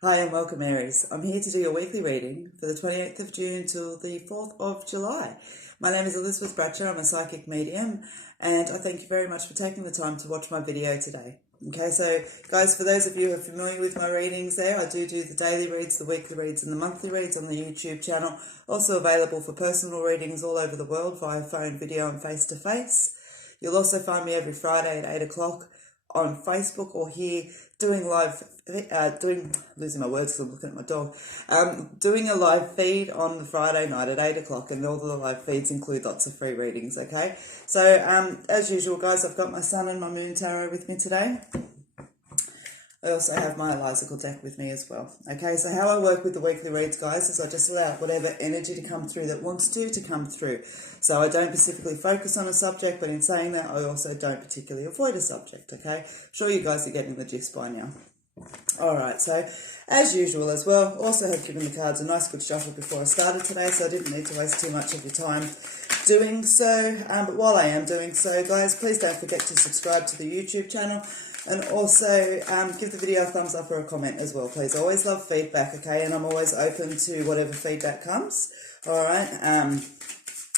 Hi and welcome, Aries. I'm here to do your weekly reading for the 28th of June till the 4th of July. My name is Elizabeth Bratcher. I'm a psychic medium, and I thank you very much for taking the time to watch my video today. Okay, so guys, for those of you who are familiar with my readings there, I do the daily reads, the weekly reads and the monthly reads on the YouTube channel. Also available for personal readings all over the world via phone, video and face-to-face. You'll also find me every Friday at 8 o'clock on Facebook or here doing losing my words because I'm looking at my dog, doing a live feed on the Friday night at 8 o'clock, and all the live feeds include lots of free readings, okay? So as usual, guys, I've got my Sun and my Moon Tarot with me today. I also have my Elizical deck with me as well. Okay, so how I work with the weekly reads, guys, is I just allow whatever energy to come through that wants to come through. So I don't specifically focus on a subject, but in saying that, I also don't particularly avoid a subject, okay? I'm sure you guys are getting the gist by now. All right, so as usual as well, also have given the cards a nice good shuffle before I started today, so I didn't need to waste too much of your time doing so. But while I am doing so, guys, please don't forget to subscribe to the YouTube channel. And also give the video a thumbs up or a comment as well, please. I always love feedback, okay? And I'm always open to whatever feedback comes, all right?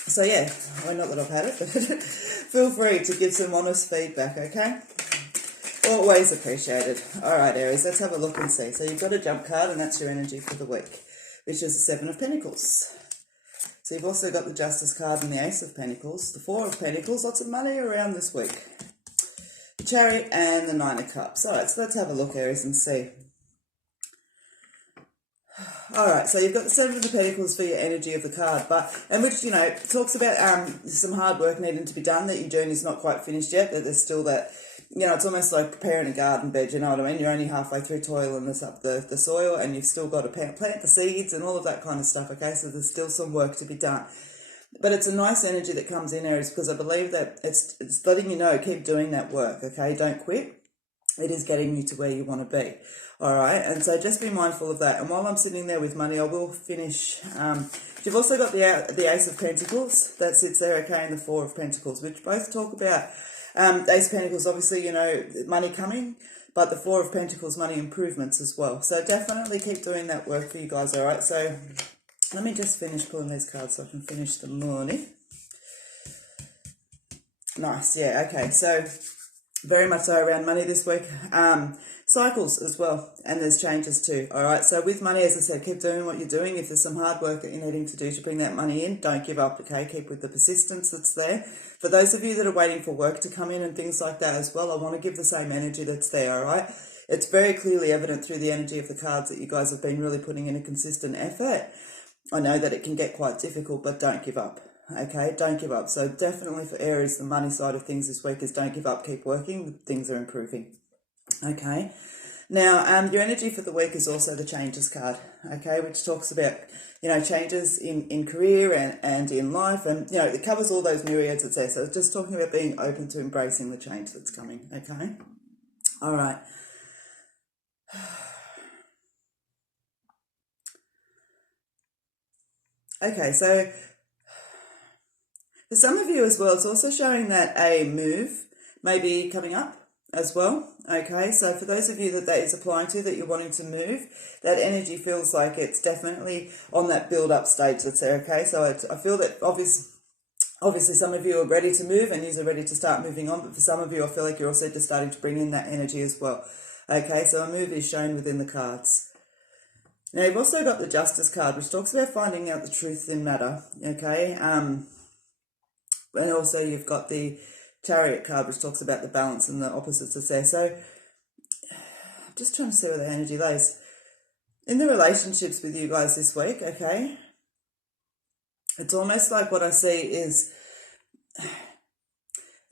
So, yeah, well, not that I've had it, but feel free to give some honest feedback, okay? Always appreciated. All right, Aries, let's have a look and see. So you've got a jump card, and that's your energy for the week, which is the Seven of Pentacles. So you've also got the Justice card and the Ace of Pentacles, the Four of Pentacles, lots of money around this week. Chariot and the Nine of Cups. All right, so let's have a look, Aries, and see. All right, so you've got the Seven of the Pentacles for your energy of the card, and which, you know, talks about some hard work needing to be done, that your journey's not quite finished yet, that there's still that, you know, it's almost like preparing a garden bed, you know what I mean? You're only halfway through toiling this up the soil, and you've still got to plant the seeds and all of that kind of stuff, okay? So there's still some work to be done. But it's a nice energy that comes in, Aries, because I believe that it's letting you know, keep doing that work, okay? Don't quit. It is getting you to where you want to be, all right? And so just be mindful of that. And while I'm sitting there with money, I will finish. You've also got the Ace of Pentacles that sits there, okay, and the Four of Pentacles, which both talk about Ace of Pentacles, obviously, you know, money coming, but the Four of Pentacles, money improvements as well. So definitely keep doing that work for you guys, all right? So let me just finish pulling these cards so I can finish the morning. Nice, yeah, okay. So very much so around money this week. Cycles as well, and there's changes too, all right? So with money, as I said, keep doing what you're doing. If there's some hard work that you're needing to do to bring that money in, don't give up, okay? Keep with the persistence that's there. For those of you that are waiting for work to come in and things like that as well, I want to give the same energy that's there, all right? It's very clearly evident through the energy of the cards that you guys have been really putting in a consistent effort. I know that it can get quite difficult, but don't give up, okay? Don't give up. So definitely for Aries, the money side of things this week is don't give up, keep working. Things are improving, okay? Now, your energy for the week is also the Changes card, okay, which talks about, you know, changes in career and in life. And, you know, it covers all those myriads that's there. So it's just talking about being open to embracing the change that's coming, okay? All right. Okay, so for some of you as well, it's also showing that a move may be coming up as well, okay? So for those of you that is applying to, that you're wanting to move, that energy feels like it's definitely on that build-up stage that's there, okay? So I feel that obviously some of you are ready to move and you're ready to start moving on, but for some of you, I feel like you're also just starting to bring in that energy as well, okay? So a move is shown within the cards. Now, you've also got the Justice card, which talks about finding out the truth in matter, okay? And also you've got the Chariot card, which talks about the balance and the opposites that's there. So I'm just trying to see where the energy lays. In the relationships with you guys this week, okay, it's almost like what I see is,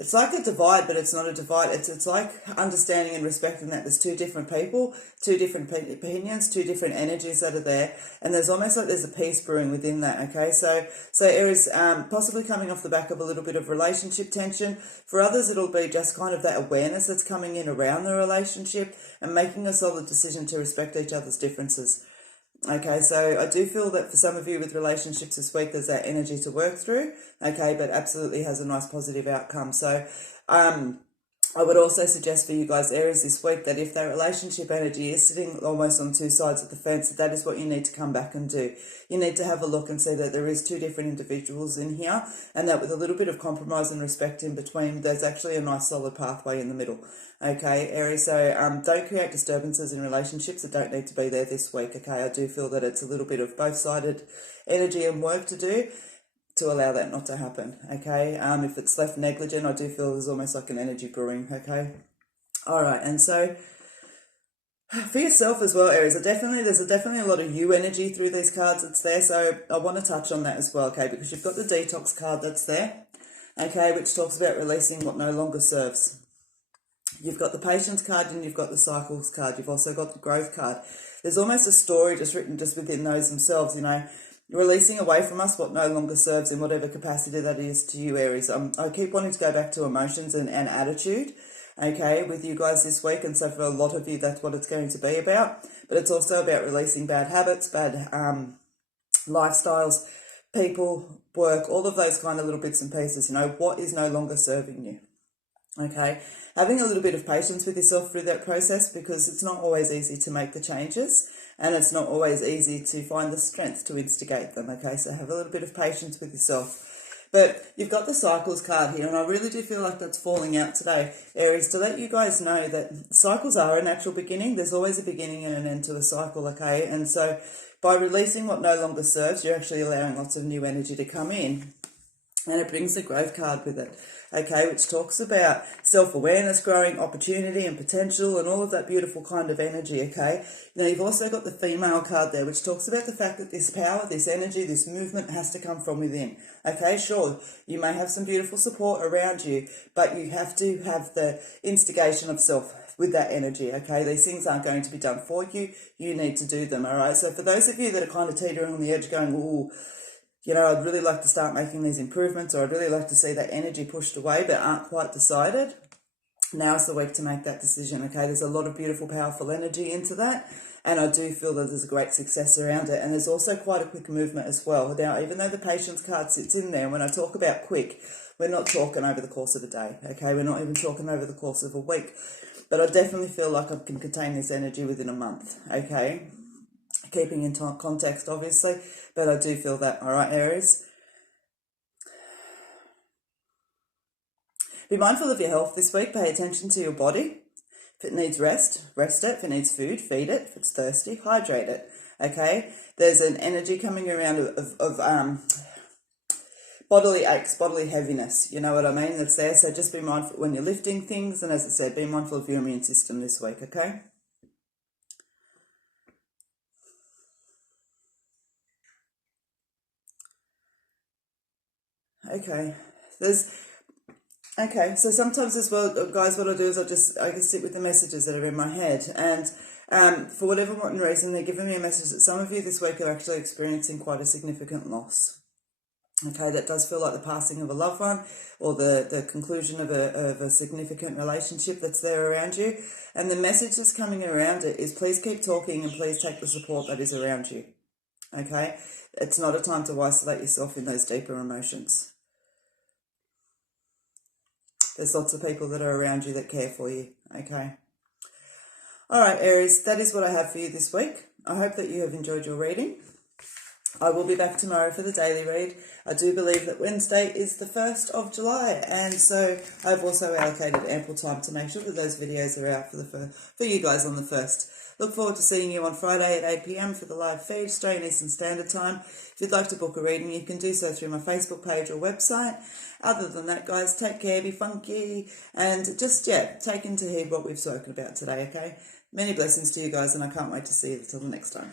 it's like a divide, but it's not a divide. It's like understanding and respecting that there's two different people, two different opinions, two different energies that are there, and there's almost like there's a peace brewing within that, okay? So Aries, possibly coming off the back of a little bit of relationship tension. For others, it'll be just kind of that awareness that's coming in around the relationship and making a solid decision to respect each other's differences. Okay, so I do feel that for some of you with relationships this week, there's that energy to work through, okay, but absolutely has a nice positive outcome. So I would also suggest for you guys, Aries, this week, that if that relationship energy is sitting almost on two sides of the fence, that is what you need to come back and do. You need to have a look and see that there is two different individuals in here, and that with a little bit of compromise and respect in between, there's actually a nice solid pathway in the middle. Okay, Aries, so don't create disturbances in relationships that don't need to be there this week. Okay, I do feel that it's a little bit of both-sided energy and work to do to allow that not to happen, okay? If it's left negligent, I do feel there's almost like an energy brewing, okay? All right, and so for yourself as well, Aries, there's definitely a lot of you energy through these cards that's there, so I want to touch on that as well, okay? Because you've got the detox card that's there, okay, which talks about releasing what no longer serves. You've got the patience card and you've got the cycles card. You've also got the growth card. There's almost a story just written just within those themselves, you know, releasing away from us what no longer serves in whatever capacity that is to you, Aries. I keep wanting to go back to emotions and attitude, okay, with you guys this week. And so for a lot of you, that's what it's going to be about. But it's also about releasing bad habits, bad lifestyles, people, work, all of those kind of little bits and pieces. You know, what is no longer serving you, okay? Having a little bit of patience with yourself through that process, because it's not always easy to make the changes. And it's not always easy to find the strength to instigate them, okay? So have a little bit of patience with yourself. But you've got the cycles card here, and I really do feel like that's falling out today, Aries, to let you guys know that cycles are a natural beginning. There's always a beginning and an end to a cycle, okay? And so by releasing what no longer serves, you're actually allowing lots of new energy to come in. And it brings the growth card with it, okay, which talks about self-awareness, growing opportunity and potential and all of that beautiful kind of energy, okay? Now, you've also got the female card there, which talks about the fact that this power, this energy, this movement has to come from within, okay? Sure, you may have some beautiful support around you, but you have to have the instigation of self with that energy, okay? These things aren't going to be done for you. You need to do them, all right? So for those of you that are kind of teetering on the edge going, ooh, you know, I'd really like to start making these improvements, or I'd really like to see that energy pushed away but aren't quite decided, now's the week to make that decision, okay? There's a lot of beautiful, powerful energy into that, and I do feel that there's a great success around it, and there's also quite a quick movement as well. Now, even though the patience card sits in there, when I talk about quick, we're not talking over the course of a day, okay? We're not even talking over the course of a week, but I definitely feel like I can contain this energy within a month, okay? Keeping in context, obviously, but I do feel that, all right, Aries? Be mindful of your health this week. Pay attention to your body. If it needs rest, rest it. If it needs food, feed it. If it's thirsty, hydrate it, okay? There's an energy coming around of bodily aches, bodily heaviness, you know what I mean, that's there. So just be mindful when you're lifting things, and as I said, be mindful of your immune system this week, okay? Okay, so sometimes as well, guys, what I do is I can sit with the messages that are in my head, and for whatever reason, they're giving me a message that some of you this week are actually experiencing quite a significant loss. Okay, that does feel like the passing of a loved one, or the conclusion of a significant relationship that's there around you. And the message that's coming around it is, please keep talking and please take the support that is around you. Okay, it's not a time to isolate yourself in those deeper emotions. There's lots of people that are around you that care for you, okay? All right, Aries, that is what I have for you this week. I hope that you have enjoyed your reading. I will be back tomorrow for the daily read. I do believe that Wednesday is the 1st of July, and so I've also allocated ample time to make sure that those videos are out for you guys on the 1st. Look forward to seeing you on Friday at 8 p.m. for the live feed, Australian Eastern Standard Time. If you'd like to book a reading, you can do so through my Facebook page or website. Other than that, guys, take care, be funky, and just, take into heed what we've spoken about today, okay? Many blessings to you guys, and I can't wait to see you until the next time.